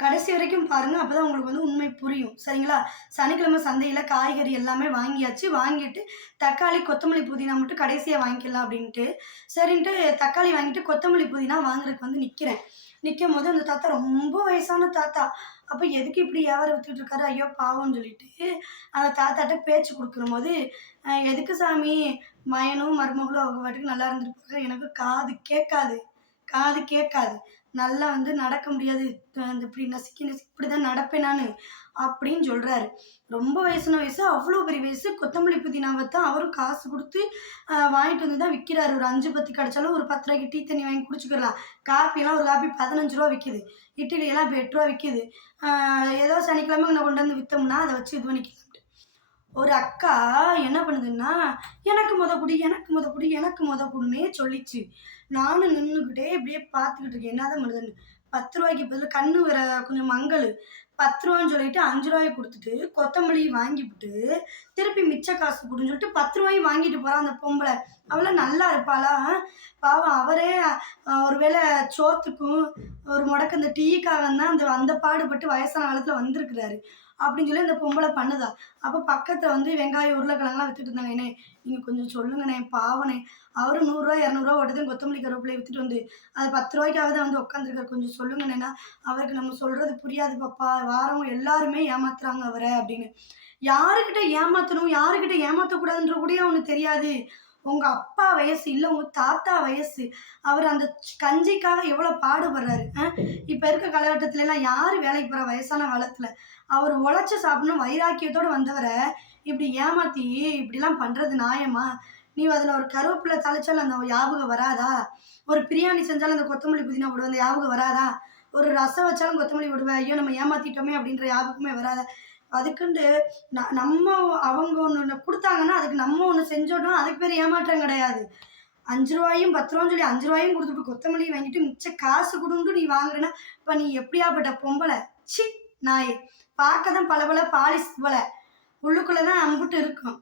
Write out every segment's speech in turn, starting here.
கடைசி வரைக்கும் பாருங்க. அப்பதான் உங்களுக்கு வந்து உண்மை புரியும். சரிங்களா? சனிக்கிழமை சந்தையில காய்கறி எல்லாமே வாங்கியாச்சு. வாங்கிட்டு தக்காளி, கொத்தமல்லி, புதினா மட்டும் கடைசியா வாங்கிக்கலாம் அப்டின்ட்டு, சரின்ட்டு தக்காளி வாங்கிட்டு கொத்தமல்லி, புதினா வாங்குறதுக்கு வந்து நிக்கிறேன். நிக்கும்போது அந்த தாத்தா ரொம்ப வயசான தாத்தா. அப்ப எதுக்கு இப்படி வியாபாரம் வித்துட்டு இருக்காரு? ஐயோ! பாவம்ன்னு சொல்லிட்டு, அந்த தாத்தாட்ட பேச்சு குடுக்கும்போது, எதுக்கு சாமி மயனும், மருமகளும் அவங்க பாட்டுக்கு நல்லா இருந்துட்டு போறாங்க. எனக்கு காது கேட்காது. காது கேட்காது. நல்லா வந்து நடக்க முடியாது. அந்த இப்படி நசுக்கி நசுக்கி இப்படிதான் நடப்பேன் நானு. அப்படின்னு சொல்றாரு. ரொம்ப வயசான வயசு, அவ்வளோ பெரிய வயசு. கொத்தமல்லி புதினாவ தான் அவரும் காசு குடுத்து வாங்கிட்டு வந்து தான் விக்கிறாரு. ஒரு 5 10 கிடைச்சாலும் ஒரு ரூ. 10 டீ தண்ணி வாங்கி குடிச்சுக்கலாம். காப்பிலாம் ஒரு காப்பி ரூ. 15 விக்குது. இட்லி எல்லாம் இப்ப ரூ. 8 விக்குது. ஆ ஏதோ சனிக்கிழமை கொண்டு வந்து வித்தோம்னா, அத வச்சு இது பண்ணிக்கலாம்ட்டு. ஒரு அக்கா என்ன பண்ணுதுன்னா, "எனக்கு மொத குடு, எனக்கு மொத குடு, எனக்கு மொத குடுன்னே" சொல்லிச்சு. நானும் நின்னுக்கிட்டே இப்படியே பார்த்துக்கிட்டு இருக்கேன். என்னதான் பண்ணுதுன்னு. ரூ. 10க்கு பதிலா கண்ணு வேற கொஞ்சம் மங்கலு. ரூ. 10ன்னு சொல்லிட்டு ரூ. 5 குடுத்துட்டு, கொத்தமல்லி வாங்கிப்புட்டு, திருப்பி மிச்ச காசு குடுன்னு சொல்லிட்டு ரூ. 10 வாங்கிட்டு போறா அந்த பொம்பள. அவளாம் நல்லா இருப்பாளா? பாவம் அவரே ஒருவேள சோத்துக்கும், ஒரு மொடக்கு இந்த டீக்காக தான் அந்த அந்த பாடுபட்டு வயசான காலத்துல வந்திருக்கிறாரு. அப்படின்னு சொல்லி அந்த பொம்பள பண்ணுதா. அப்ப பக்கத்துல வந்து வெங்காயம், உருளைக்கிழங்குலாம் வித்துட்டு இருந்தாங்க. "அண்ணே, நீங்க கொஞ்சம் சொல்லுங்கண்ணே, பாவண்ணே. அவரும் ரூ. 100 ரூ. 200 ஓட்டுதான் கொத்தமல்லி, கருவேப்பிலைய வித்துட்டு வந்து, அது ரூ. 10க்காக தான் வந்து உட்காந்துருக்காரு. கொஞ்சம் சொல்லுங்கண்ணேன்னா, அவருக்கு நம்ம சொல்றது புரியாது பாப்பா. வாரம் எல்லாருமே ஏமாத்துறாங்க அவர" அப்படின்னு. யாருகிட்ட ஏமாத்தணும், யாருகிட்ட ஏமாத்தக்கூடாதுன்ற கூடயும் அவனுக்கு தெரியாது. உங்க அப்பா வயசு, இல்ல உங்க தாத்தா வயசு. அவரு அந்த கஞ்சிக்காக எவ்வளோ பாடுபடுறாரு. இப்ப இருக்க காலகட்டத்துலலாம் யாரு வேலைக்கு போறா வயசான காலத்துல? அவரு உழைச்சு சாப்பிடணும் வைராக்கியத்தோட வந்தவர, இப்படி ஏமாத்தி இப்படிலாம் பண்றது நியாயமா? நீ அதுல ஒரு கருவேப்பில தாளிச்சாலும் அந்த ஞாபகம் வராதா? ஒரு பிரியாணி செஞ்சாலும் அந்த கொத்தமல்லி, புதினா போடுவ அந்த ஞாபகம் வராதா? ஒரு ரசம் வச்சாலும் கொத்தமல்லி போடுவ. ஐயோ! நம்ம ஏமாத்திட்டோமே அப்படின்ற ஞாபகமே வராதா? அதுக்குன்ட்டு நம்ம அவங்க ஒண்ணு குடுத்தாங்கன்னா, அதுக்கு நம்ம ஒண்ணு செஞ்சோம்னா, அதுக்கு பேரு ஏமாற்றம் கிடையாது. ரூ. 5யும் ரூ. 10ன்னு சொல்லி ரூ. 5யும் குடுத்துட்டு கொத்தமல்லி வாங்கிட்டு மிச்ச காசு குடுன்ட்டு நீ வாங்குறன்னா, அப்ப நீ எப்படியாப்பட்ட பொம்பள? ச்சீ நாயே! பார்க்க தான் பளபள பாலிஷ் போல. உள்ளுக்குள்ள தான் அம்புட்டு இருக்கும்.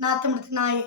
நாத்தம் புடிச்ச நாயே!